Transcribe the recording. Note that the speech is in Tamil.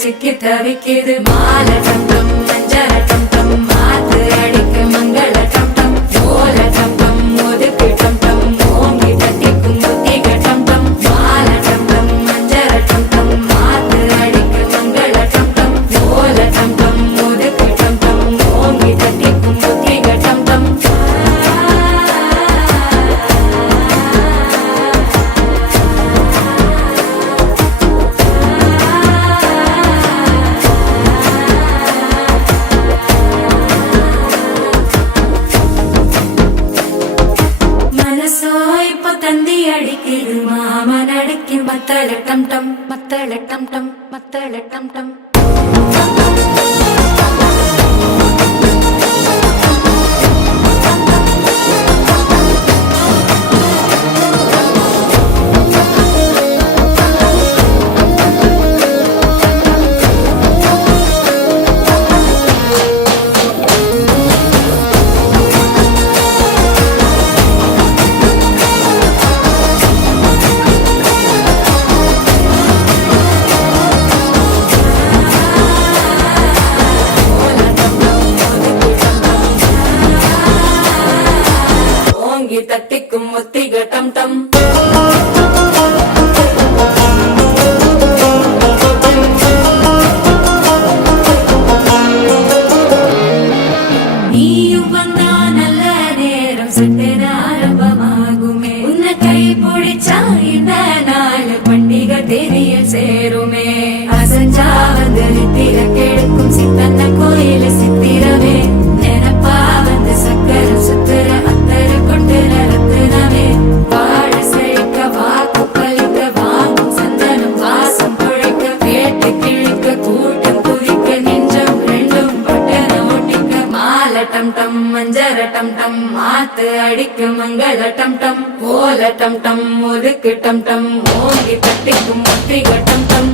சிக்கி தவிக்குது மாலை டம்டம் மஞ்சள டம்டம் மாத்து அடிக்க மங்கள டம்டம் ஓல டம்டம் ஒதுக்கு டம்டம் ஓங்கி தட்டிக்கும் புத்திக டம்டம் மாலை டம்டம் மஞ்சள டம்டம் மாத்து அடிக்க மங்கள டம்டம் ஓல டம்டம் ஒதுக்கு டம்டம் ஓங்கி தட்டிக்கும் புத்திக டம்டம் தந்தி அடிக்குது மாமன் அடிக்கு மத்தள டம் டம் மத்தள டம் டம் மத்தள டம் டம் தட்டிக்கும் முத்திக டம் டம் நீயும் வந்தா நல்ல நேரம் சட்டென ஆரம்பமாகுமே உன்னை கை பிடிச்சா இந்த நாள் பண்டிகை தேதியில் சேருமே அசஞ்சா வந்து நித்திர கெடுக்கும் சித்தன்ன கோயில சித்திரமே நினப்பா வந்து சக்கர சுத்திர டம் டம் மஞ்சர டம் டம் மாத்து அடிக்கு மங்கள டம் டம் ஓல டம் டம் ஒதுக்கு டம் டம் ஓங்கி தட்டிக்கும் முத்திக டம் டம்